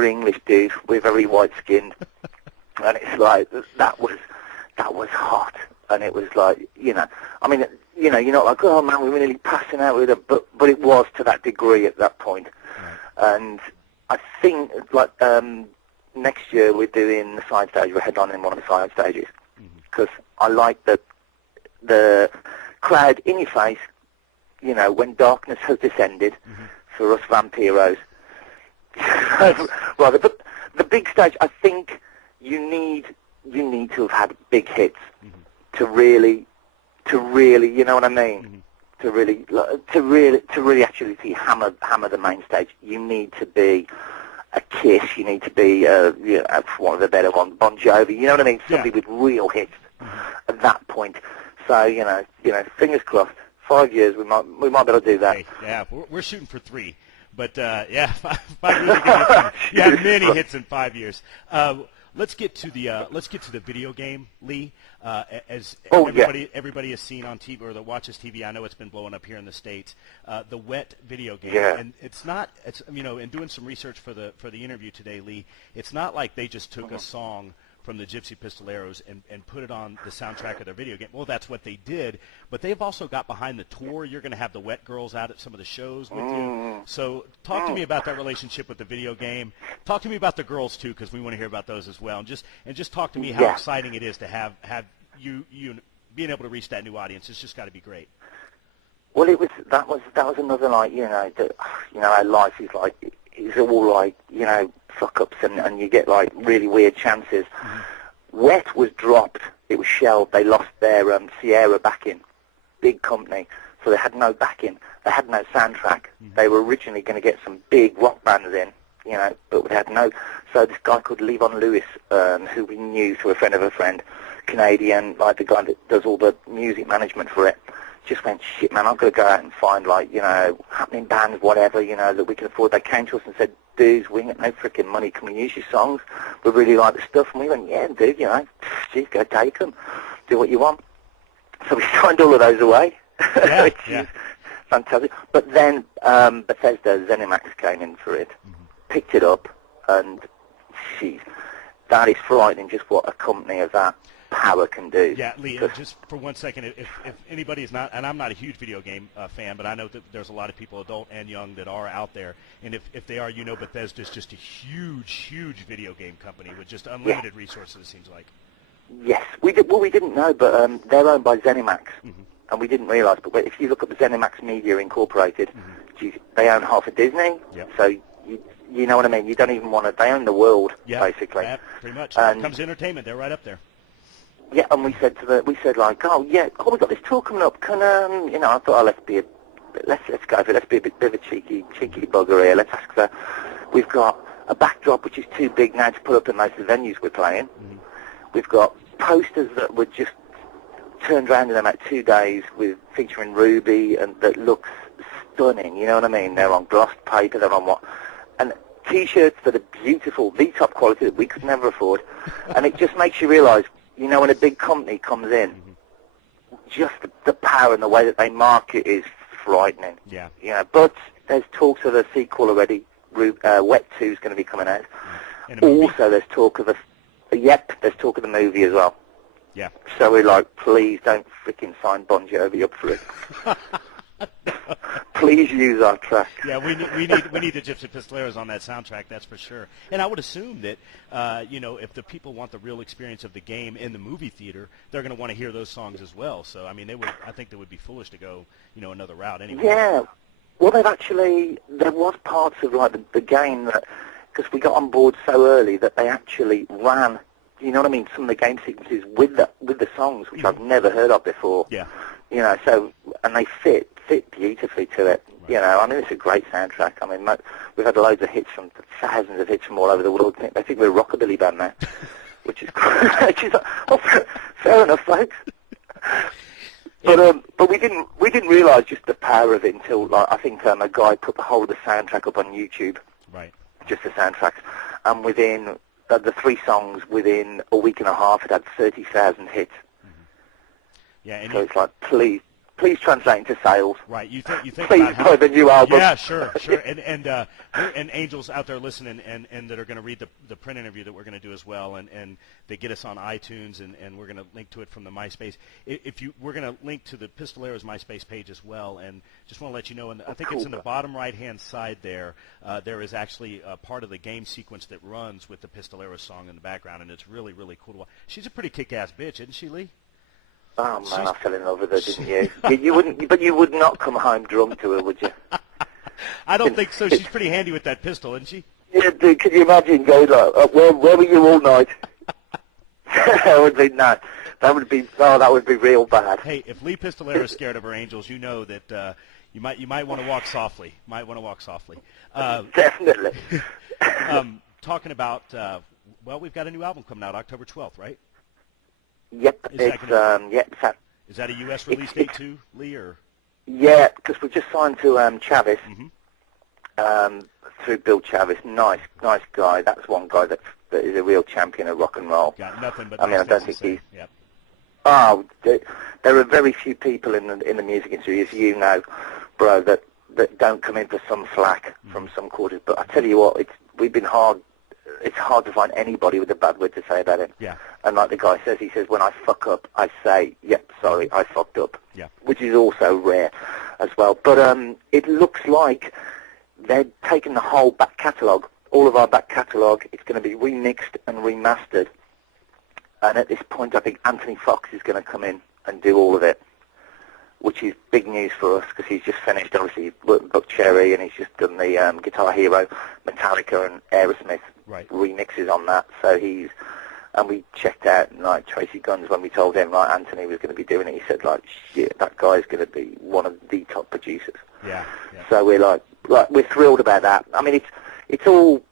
we're English, dude. We're very white-skinned. And it's like, that was hot. And it was like, I mean, you're not like, oh, man, we're really passing out with it. But it was to that degree at that point. Right. And I think, like, next year we're doing the side stage. We're headlining one of the side stages. Because I like the crowd in your face, when darkness has descended for us vampiros. Rather, but the big stage, I think you need to have had big hits to really, you know what I mean? To really actually see hammer the main stage. You need to be a Kiss. You need to be, one of the better ones, Bon Jovi. You know what I mean? Somebody with real hits at that point. So fingers crossed. 5 years, we might be able to do that. Hey, yeah, we're shooting for 3, but 5 years ago, you have many hits in 5 years. Let's get to the video game, Lee. Everybody has seen on TV or that watches TV. I know it's been blowing up here in the States. The Wet video game, and it's in doing some research for the interview today, Lee. It's not like they just took a song from the Gypsy Pistoleros and put it on the soundtrack of their video game. Well, that's what they did, but they've also got behind the tour. You're going to have the Wet Girls out at some of the shows with you. So talk to me about that relationship with the video game. Talk to me about the girls, too, because we want to hear about those as well. And just talk to me how exciting it is to have you being able to reach that new audience. It's just got to be great. Well, that was another, like, our life is like, it's all like, fuck-ups and you get, like, really weird chances. Wet was dropped. It was shelved. They lost their Sierra backing. Big company. So they had no backing. They had no soundtrack. They were originally going to get some big rock bands in, but they had no. So this guy called Levon Lewis, who we knew through a friend of a friend, Canadian, like the guy that does all the music management for it, just went, shit, man, I've got to go out and find, like, happening bands, whatever, that we can afford. They came to us and said, dudes, we ain't got no freaking money. Can we use your songs? We really like the stuff. And we went, yeah, dude, geez, go take them. Do what you want. So we signed all of those away. Yeah, Is fantastic. But then Bethesda, ZeniMax came in for it, picked it up, and, geez, that is frightening just what a company of that power can do. Yeah, Lee, just for 1 second, if anybody is not, and I'm not a huge video game fan, but I know that there's a lot of people, adult and young, that are out there, and if they are, Bethesda's just a huge video game company with just unlimited resources, it seems like. Yes, we didn't know, but they're owned by ZeniMax, and we didn't realise, but if you look at the ZeniMax Media Incorporated, they own half of Disney, so you know what I mean, you don't even want to, they own the world, basically. Yeah, pretty much. And comes entertainment, they're right up there. Yeah, and we said we've got this tour coming up. Can I thought, let's go for it. Let's be a bit of a cheeky bugger here. Let's ask for. We've got a backdrop which is too big now to put up in most of the venues we're playing. We've got posters that were just turned around in about 2 days featuring Ruby, and that looks stunning. You know what I mean? They're on glossed paper. They're on and T-shirts that are beautiful, the top quality that we could never afford, and it just makes you realise. When a big company comes in, just the power and the way that they market is frightening. Yeah. But there's talks of a sequel already. Wet 2 is going to be coming out. Also, there's talk of there's talk of the movie as well. Yeah. So we're like, please don't freaking sign Bon Jovi up for it. Please use our track. Yeah, we need the Gypsy Pistoleros on that soundtrack, that's for sure. And I would assume that if the people want the real experience of the game in the movie theater, they're going to want to hear those songs as well. So I mean, I think they would be foolish to go another route anyway. Yeah. Well, there was parts of like the game that, because we got on board so early that they actually ran. You know what I mean? Some of the game sequences with the songs, which I've never heard of before. Yeah. So, and they fit beautifully to it. Right. I mean, it's a great soundtrack. I mean, we've had loads of hits thousands of hits from all over the world. They think we're a rockabilly band now, which is fair enough, folks. But we didn't realise just the power of it until I think a guy put the whole of the soundtrack up on YouTube. Right. Just the soundtracks, and within the 3 songs, within a week and a half, it had 30,000 hits. Yeah, and so it's like, please please translate into sales. Right. You think Please about buy the new album. Yeah, sure. And Angels out there listening and that are going to read the print interview that we're going to do as well, and they get us on iTunes, and we're going to link to it from the MySpace. We're going to link to the Pistolero's MySpace page as well, and just want to let you know, and I think it's in the bottom right-hand side there. There is actually a part of the game sequence that runs with the Pistolero song in the background, and it's really, really cool to watch. She's a pretty kick-ass bitch, isn't she, Lee? Oh man, I fell in love with her, didn't you? You wouldn't, but you would not come home drunk to her, would you? I don't think so. She's pretty handy with that pistol, isn't she? Yeah, dude, can you imagine going like, where were you all night? That would be real bad. Hey, if Lee Pistolero is scared of her Angels, you know that you might want to walk softly. Definitely. Talking about, we've got a new album coming out October 12th, right? Yep, Is that a U.S. release date too, Lee? Or? Yeah, because we've just signed to Chavis, through Bill Chavis. Nice guy. That's one guy that is a real champion of rock and roll. Got nothing but. I mean, I don't think he's. Yep. Oh, there are very few people in the music industry, as you know, bro, that don't come in for some flack from some quarters. But I tell you what, it's hard to find anybody with a bad word to say about him. Yeah. And like the guy says, he says, when I fuck up, I say, yep, sorry, I fucked up. Yeah. Which is also rare as well. But it looks like they're taking the whole back catalogue, all of our back catalogue. It's going to be remixed and remastered. And at this point, I think Anthony Fox is going to come in and do all of it, which is big news for us because he's just finished, obviously, Buck Cherry, and he's just done the Guitar Hero, Metallica, and Aerosmith remixes on that. So and we checked out, like, Tracy Guns when we told him, like, Anthony was going to be doing it. He said, like, shit, that guy's going to be one of the top producers. Yeah. So we're we're thrilled about that. I mean, it's all